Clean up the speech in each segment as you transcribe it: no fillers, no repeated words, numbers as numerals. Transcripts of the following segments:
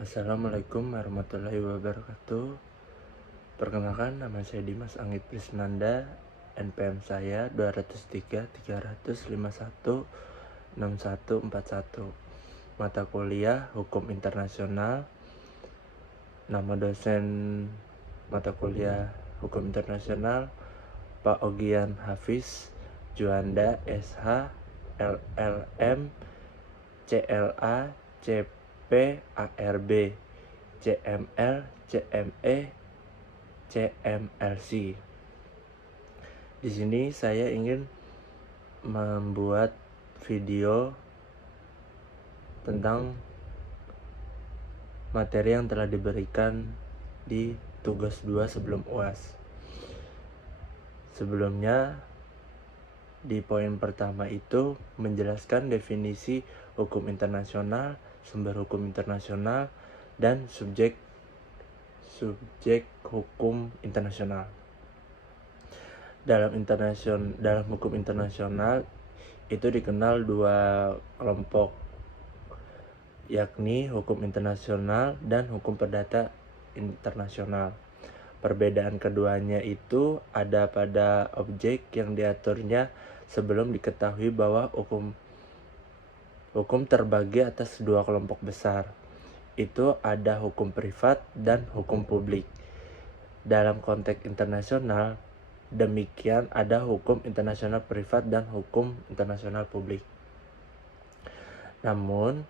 Assalamualaikum warahmatullahi wabarakatuh. Perkenalkan, nama saya Dimas Anggit Prisnanda. NPM saya 203 351 6141. Mata kuliah Hukum Internasional. Nama dosen mata kuliah Hukum Internasional Pak Ogian Hafiz Juanda SH LLM CLA CP ARB CML CME CMLC. Di sini saya ingin membuat video tentang materi yang telah diberikan di tugas 2 sebelum UAS. Sebelumnya, di poin pertama itu menjelaskan definisi hukum internasional, sumber hukum internasional, dan subjek hukum internasional. Dalam hukum internasional itu dikenal dua kelompok, yakni hukum internasional dan hukum perdata internasional. Perbedaan keduanya itu ada pada objek yang diaturnya sebelum diketahui bahwa hukum terbagi atas dua kelompok besar. Itu ada hukum privat dan hukum publik. Dalam konteks internasional, demikian ada hukum internasional privat dan hukum internasional publik. Namun,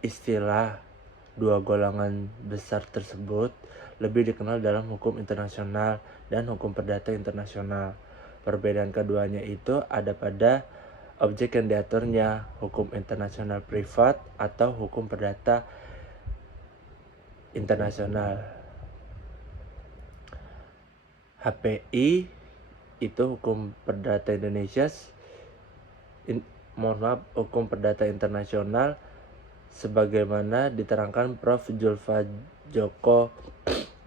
istilah dua golongan besar tersebut lebih dikenal dalam hukum internasional dan hukum perdata internasional. Perbedaan keduanya itu ada pada objek yang diaturnya, hukum internasional privat atau hukum perdata internasional. HPI itu hukum perdata Indonesia, hukum perdata internasional sebagaimana diterangkan Prof. Julfa Joko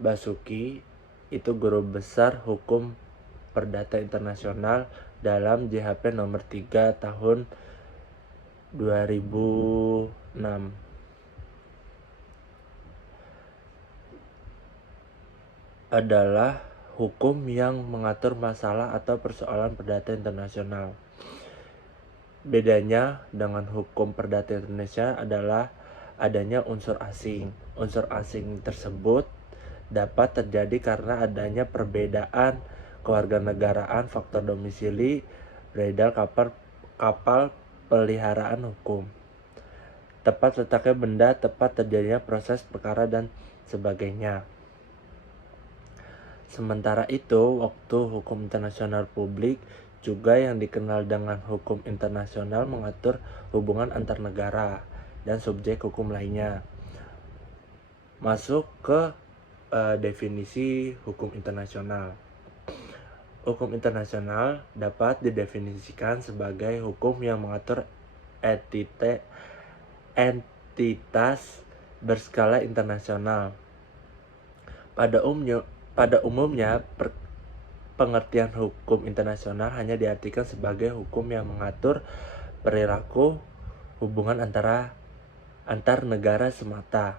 Basuki, itu guru besar hukum perdata internasional dalam JHP nomor 3 tahun 2006. Adalah hukum yang mengatur masalah atau persoalan perdata internasional. Bedanya dengan hukum perdata Indonesia adalah adanya unsur asing. Unsur asing tersebut dapat terjadi karena adanya perbedaan kewarganegaraan, faktor domisili, beredar kapal peliharaan hukum, tempat letaknya benda, tempat terjadinya proses perkara, dan sebagainya. Sementara itu, waktu hukum internasional publik juga yang dikenal dengan hukum internasional mengatur hubungan antar negara dan subjek hukum lainnya. Masuk ke definisi hukum internasional. Hukum internasional dapat didefinisikan sebagai hukum yang mengatur entitas berskala internasional. Pada umumnya, pengertian hukum internasional hanya diartikan sebagai hukum yang mengatur perilaku hubungan antar negara semata.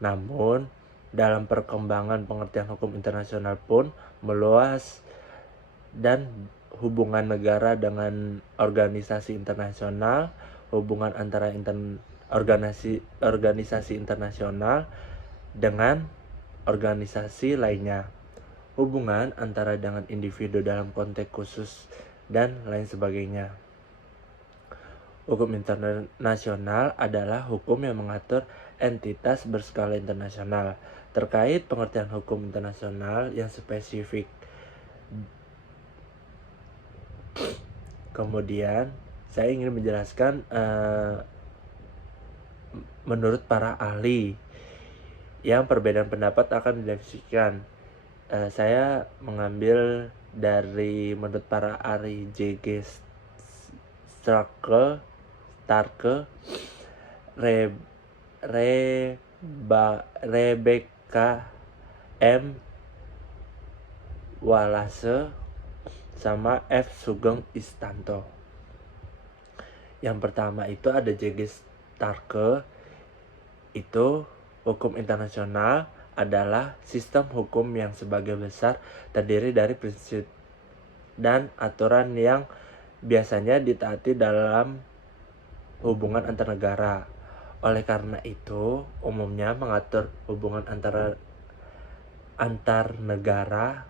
Namun, dalam perkembangan pengertian hukum internasional pun meluas, dan hubungan negara dengan organisasi internasional, hubungan antara organisasi internasional dengan organisasi lainnya, hubungan antara dengan individu dalam konteks khusus, dan lain sebagainya. Hukum internasional adalah hukum yang mengatur entitas berskala internasional. Terkait pengertian hukum internasional yang spesifik, kemudian saya ingin menjelaskan menurut para ahli yang perbedaan pendapat akan didefinisikan. Saya mengambil dari menurut para ahli J.G. Starke, Rebecca M. Wallace, sama F. Sugeng Istanto. Yang pertama itu ada J.G. Starke, itu Hukum internasional adalah sistem hukum yang sebagai besar terdiri dari prinsip dan aturan yang biasanya ditaati dalam hubungan antar negara. Oleh karena itu, umumnya mengatur hubungan antar negara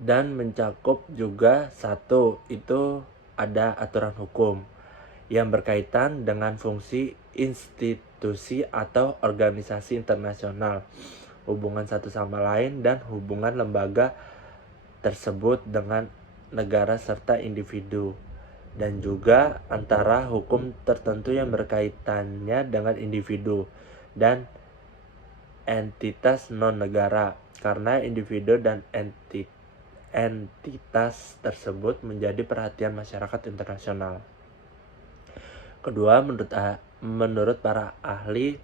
dan mencakup juga satu, itu ada aturan hukum yang berkaitan dengan fungsi institusi atau organisasi internasional, hubungan satu sama lain, dan hubungan lembaga tersebut dengan negara serta individu, dan juga antara hukum tertentu yang berkaitannya dengan individu dan entitas non-negara, karena individu dan entitas tersebut menjadi perhatian masyarakat internasional. Kedua, menurut para ahli,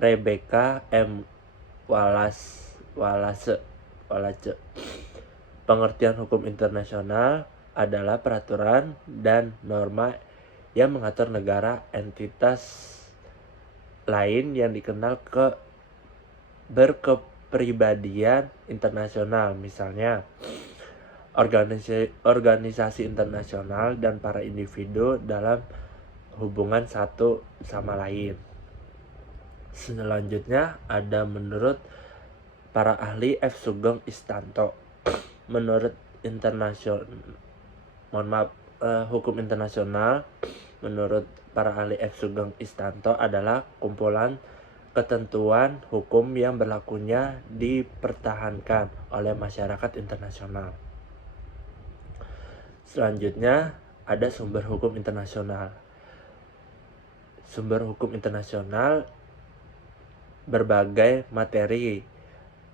Rebecca M. Wallace, pengertian hukum internasional adalah peraturan dan norma yang mengatur negara entitas lain yang dikenal berkepribadian internasional, misalnya organisasi internasional dan para individu dalam hubungan satu sama lain. Selanjutnya ada menurut para ahli F. Sugeng Istanto. Menurut hukum internasional menurut para ahli F. Sugeng Istanto adalah kumpulan ketentuan hukum yang berlakunya dipertahankan oleh masyarakat internasional. Selanjutnya ada sumber hukum internasional. Sumber hukum internasional berbagai materi,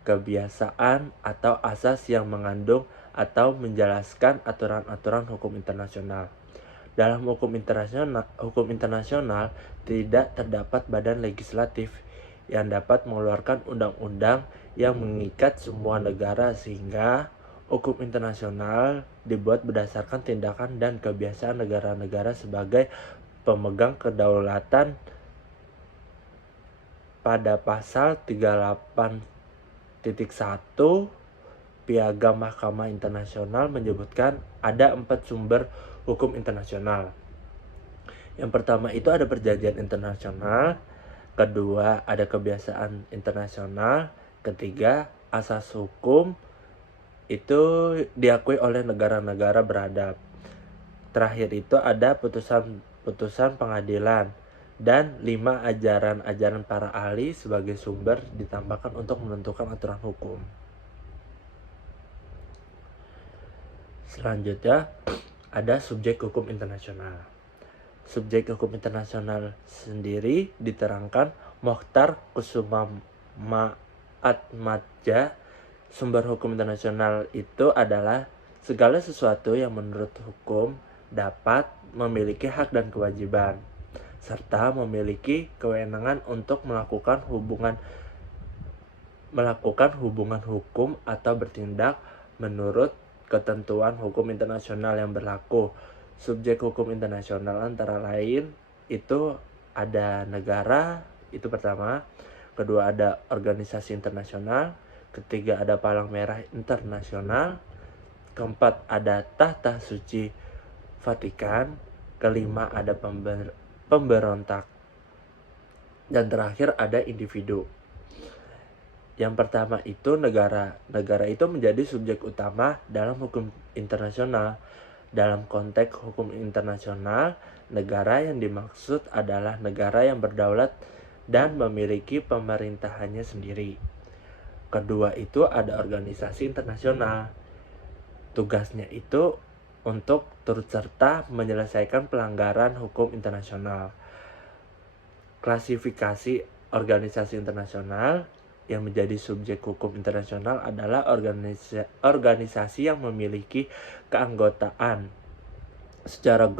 kebiasaan atau asas yang mengandung atau menjelaskan aturan-aturan hukum internasional. Dalam hukum internasional tidak terdapat badan legislatif yang dapat mengeluarkan undang-undang yang mengikat semua negara, sehingga hukum internasional dibuat berdasarkan tindakan dan kebiasaan negara-negara sebagai pemegang kedaulatan. Pada pasal 38.1 Piagam Mahkamah Internasional menyebutkan ada 4 sumber hukum internasional. Yang pertama itu ada perjanjian internasional, kedua ada kebiasaan internasional, ketiga asas hukum itu diakui oleh negara-negara beradab, terakhir itu ada putusan pengadilan, dan 5 ajaran-ajaran para ahli sebagai sumber ditambahkan untuk menentukan aturan hukum. Selanjutnya ada subjek hukum internasional. Subjek hukum internasional sendiri diterangkan Mokhtar Kusumaatmadja. Sumber hukum internasional itu adalah segala sesuatu yang menurut hukum dapat memiliki hak dan kewajiban, serta memiliki kewenangan untuk melakukan hubungan hukum atau bertindak menurut ketentuan hukum internasional yang berlaku. Subjek hukum internasional antara lain itu ada negara, itu pertama, kedua ada organisasi internasional, ketiga ada Palang Merah Internasional, keempat ada Tahta Suci Vatikan, kelima ada pemberontak, dan terakhir ada individu. Yang pertama itu negara. Negara itu menjadi subjek utama dalam hukum internasional. Dalam konteks hukum internasional, negara yang dimaksud adalah negara yang berdaulat dan memiliki pemerintahannya sendiri. Kedua itu ada organisasi internasional. Tugasnya itu untuk turut serta menyelesaikan pelanggaran hukum internasional. Klasifikasi organisasi internasional yang menjadi subjek hukum internasional adalah organisasi yang memiliki keanggotaan secara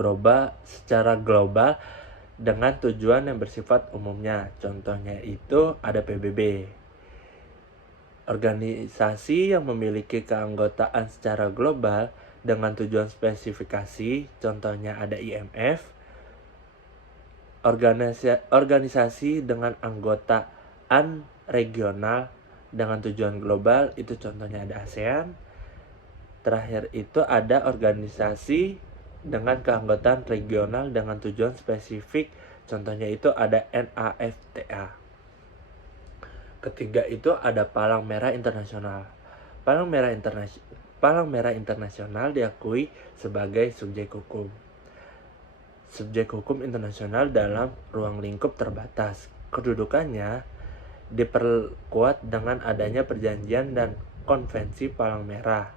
global dengan tujuan yang bersifat umumnya. Contohnya itu ada PBB. Organisasi yang memiliki keanggotaan secara global dengan tujuan spesifikasi, contohnya ada IMF. organisasi dengan anggotaan regional dengan tujuan global, itu contohnya ada ASEAN. Terakhir itu ada organisasi dengan keanggotaan regional dengan tujuan spesifik, contohnya itu ada NAFTA. Ketiga itu ada Palang Merah Internasional. Palang Merah Internasional diakui sebagai subjek hukum. Subjek hukum internasional dalam ruang lingkup terbatas. Kedudukannya diperkuat dengan adanya perjanjian dan konvensi Palang Merah.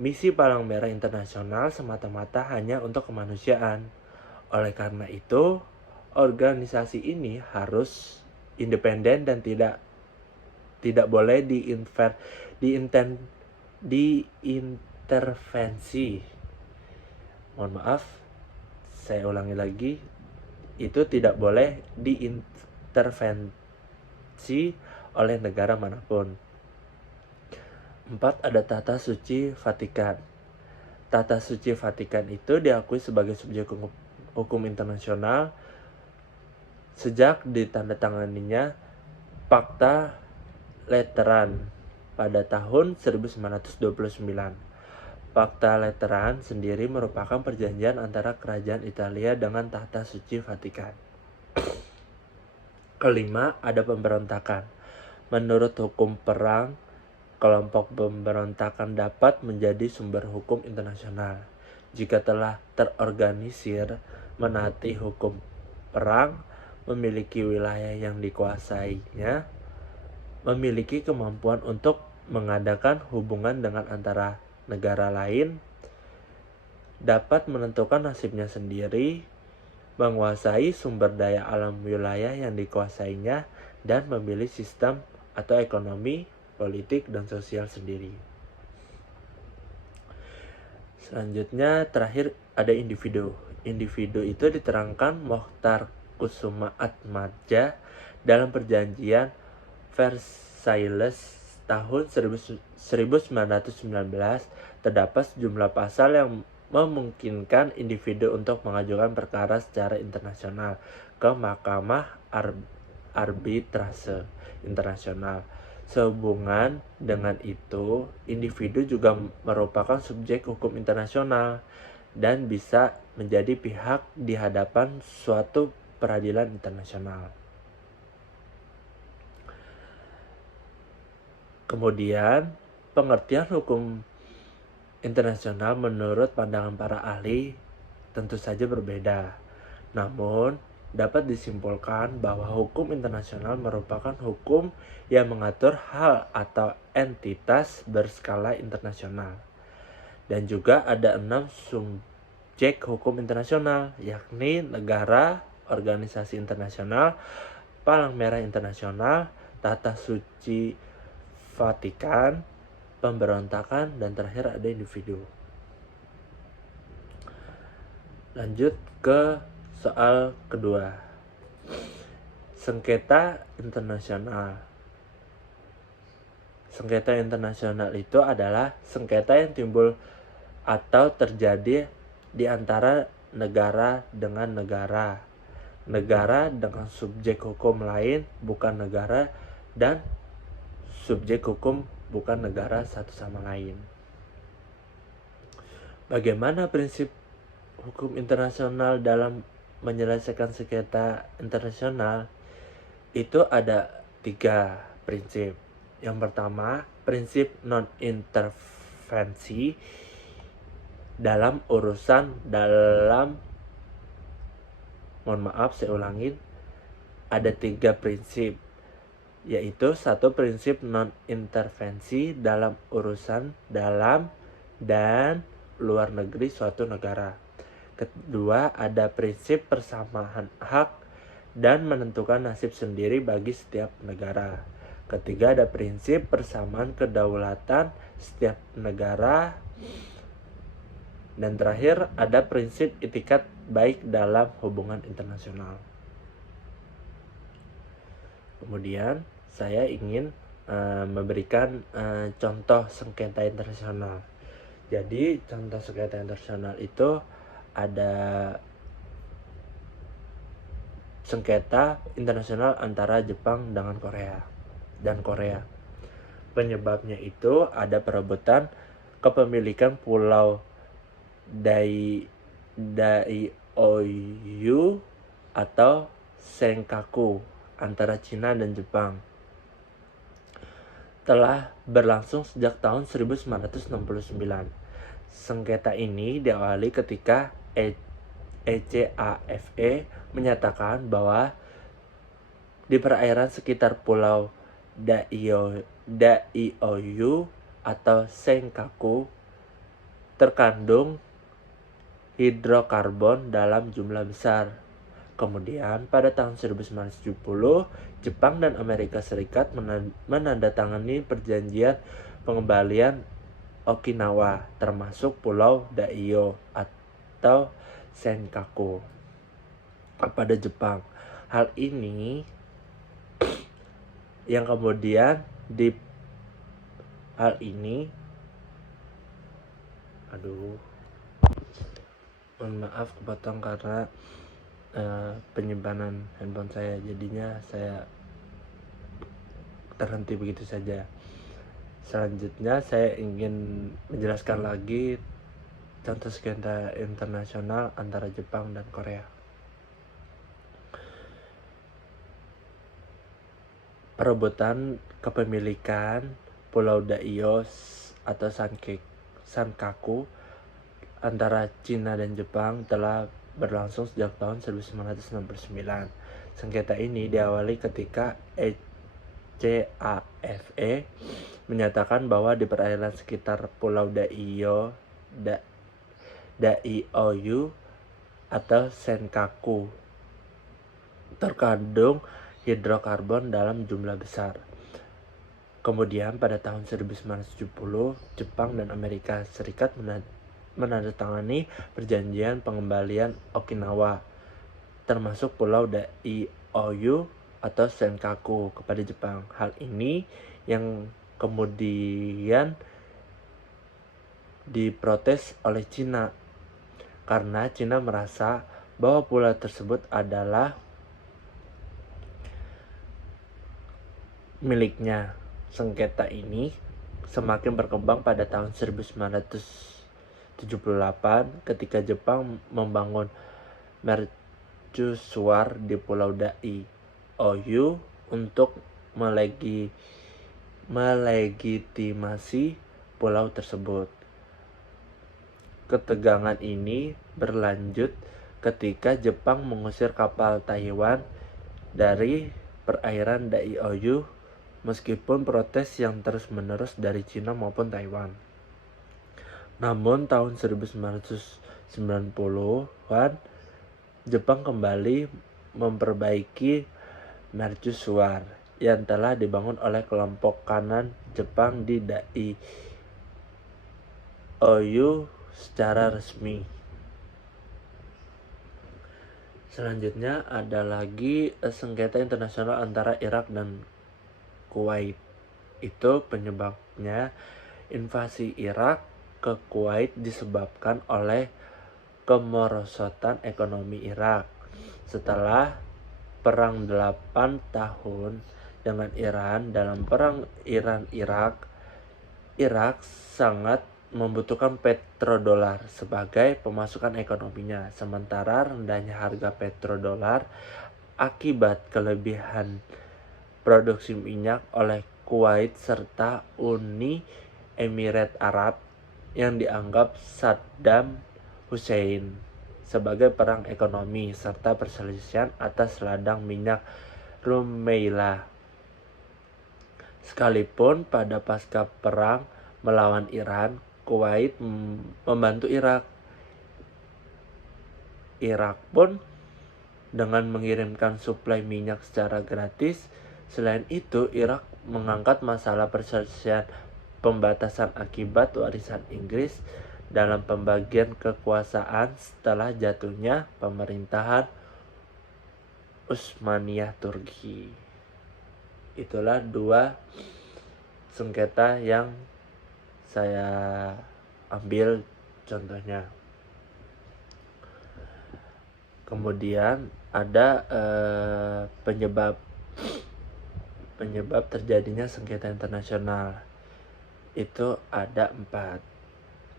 Misi Palang Merah Internasional semata-mata hanya untuk kemanusiaan. Oleh karena itu, organisasi ini harus independen dan tidak boleh diintervensi. Mohon maaf, saya ulangi lagi, itu tidak boleh diintervensi oleh negara manapun. 4. Ada Tata Suci Vatikan. Tata Suci Vatikan itu diakui sebagai subjek hukum internasional sejak ditandatanganinya Fakta Lateran pada tahun 1929. Fakta Lateran sendiri merupakan perjanjian antara kerajaan Italia dengan Tata Suci Vatikan. Kelima, ada pemberontakan. Menurut hukum perang, kelompok pemberontakan dapat menjadi sumber hukum internasional jika telah terorganisir, menaati hukum perang, memiliki wilayah yang dikuasainya, memiliki kemampuan untuk mengadakan hubungan dengan antara negara lain, dapat menentukan nasibnya sendiri, menguasai sumber daya alam wilayah yang dikuasainya, dan memilih sistem atau ekonomi, politik, dan sosial sendiri. Selanjutnya terakhir ada individu. Individu itu diterangkan Mokhtar Kusuma Atmadja dalam perjanjian Versailles tahun 1919. Terdapat sejumlah pasal yang memungkinkan individu untuk mengajukan perkara secara internasional ke Mahkamah Arbitrase Internasional. Sehubungan dengan itu, individu juga merupakan subjek hukum internasional dan bisa menjadi pihak di hadapan suatu peradilan internasional. Kemudian, pengertian hukum internasional menurut pandangan para ahli tentu saja berbeda. Namun, dapat disimpulkan bahwa hukum internasional merupakan hukum yang mengatur hal atau entitas berskala internasional. Dan juga ada 6 subjek hukum internasional, yakni negara, organisasi internasional, Palang Merah Internasional, Tata Suci Vatikan, pemberontakan, dan terakhir ada individu. Lanjut ke soal kedua. Sengketa internasional. Sengketa internasional itu adalah sengketa yang timbul atau terjadi di antara negara dengan negara, negara dengan subjek hukum lain bukan negara, dan subjek hukum bukan negara satu sama lain. Bagaimana prinsip hukum internasional dalam menyelesaikan sengketa internasional? Itu ada 3 prinsip. Yang pertama, prinsip non-intervensi dalam urusan ada 3 prinsip, yaitu 1. Prinsip non-intervensi dalam urusan dalam dan luar negeri suatu negara. Kedua, ada prinsip persamaan hak dan menentukan nasib sendiri bagi setiap negara. Ketiga, ada prinsip persamaan kedaulatan setiap negara. Dan terakhir, ada prinsip itikat baik dalam hubungan internasional. Kemudian saya ingin memberikan contoh sengketa internasional. Jadi contoh sengketa internasional itu ada sengketa internasional antara Jepang dengan Korea. Penyebabnya itu ada perebutan kepemilikan pulau Daioyu atau Senkaku antara Cina dan Jepang. Telah berlangsung sejak tahun 1969. Sengketa ini diawali ketika ECAFE menyatakan bahwa di perairan sekitar pulau Daioyu atau Senkaku terkandung hidrokarbon dalam jumlah besar. Kemudian pada tahun 1970, Jepang dan Amerika Serikat menandatangani perjanjian pengembalian Okinawa, termasuk Pulau Daiyo atau Senkaku, kepada Jepang. Hal ini mohon maaf kepotong karena penyimpanan handphone saya, jadinya saya terhenti begitu saja. Selanjutnya saya ingin menjelaskan lagi contoh sengketa internasional antara Jepang dan Korea. Perebutan kepemilikan Pulau Daiyo atau Sankaku antara Cina dan Jepang telah berlangsung sejak tahun 1969. Sengketa ini diawali ketika ECAFE menyatakan bahwa di perairan sekitar Pulau Daioyu atau Senkaku terkandung hidrokarbon dalam jumlah besar. Kemudian pada tahun 1970, Jepang dan Amerika Serikat menandatangani perjanjian pengembalian Okinawa, termasuk Pulau Daioyu atau Senkaku, kepada Jepang. Hal ini yang kemudian diprotes oleh Cina karena Cina merasa bahwa pulau tersebut adalah miliknya. Sengketa ini semakin berkembang pada tahun 1978 ketika Jepang membangun mercusuar di Pulau Daioyu untuk melegitimasi pulau tersebut. Ketegangan ini berlanjut ketika Jepang mengusir kapal Taiwan dari perairan Daioyu meskipun protes yang terus-menerus dari Cina maupun Taiwan. Namun tahun 1990-an Jepang kembali memperbaiki mercusuar yang telah dibangun oleh kelompok kanan Jepang di Daioyu secara resmi. Selanjutnya ada lagi sengketa internasional antara Irak dan Kuwait. Itu penyebabnya invasi Irak ke Kuwait disebabkan oleh kemerosotan ekonomi Irak. Setelah perang 8 tahun dengan Iran, dalam perang Iran-Irak, Irak sangat membutuhkan petrodolar sebagai pemasukan ekonominya. Sementara rendahnya harga petrodolar akibat kelebihan produksi minyak oleh Kuwait serta Uni Emirat Arab yang dianggap Saddam Hussein sebagai perang ekonomi serta perselisihan atas ladang minyak Rumaila. Sekalipun pada pasca perang melawan Iran, Kuwait membantu Irak. Irak pun dengan mengirimkan suplai minyak secara gratis. Selain itu, Irak mengangkat masalah perselisihan pembatasan akibat warisan Inggris dalam pembagian kekuasaan setelah jatuhnya pemerintahan Utsmaniyah Turki. Itulah dua sengketa yang saya ambil contohnya. Kemudian ada penyebab terjadinya sengketa internasional. Itu ada 4.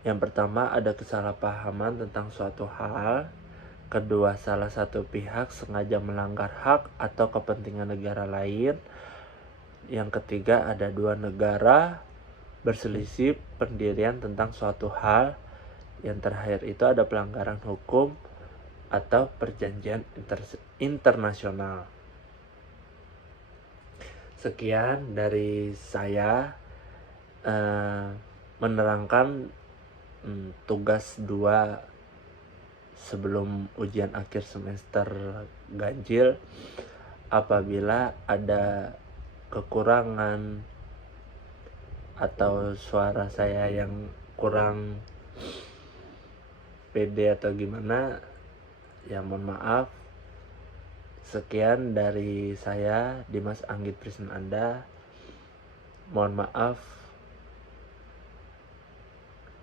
Yang pertama, ada kesalahpahaman tentang suatu hal. Kedua, salah satu pihak sengaja melanggar hak atau kepentingan negara lain. Yang ketiga, ada 2 negara berselisih pendirian tentang suatu hal. Yang terakhir itu ada pelanggaran hukum atau perjanjian internasional. Sekian dari saya menerangkan tugas 2 sebelum ujian akhir semester ganjil. Apabila ada kekurangan atau suara saya yang kurang pede atau gimana, ya mohon maaf. Sekian dari saya, Dimas Anggit Prisnanda. Mohon maaf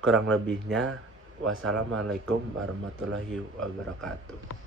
kurang lebihnya. Wassalamualaikum warahmatullahi wabarakatuh.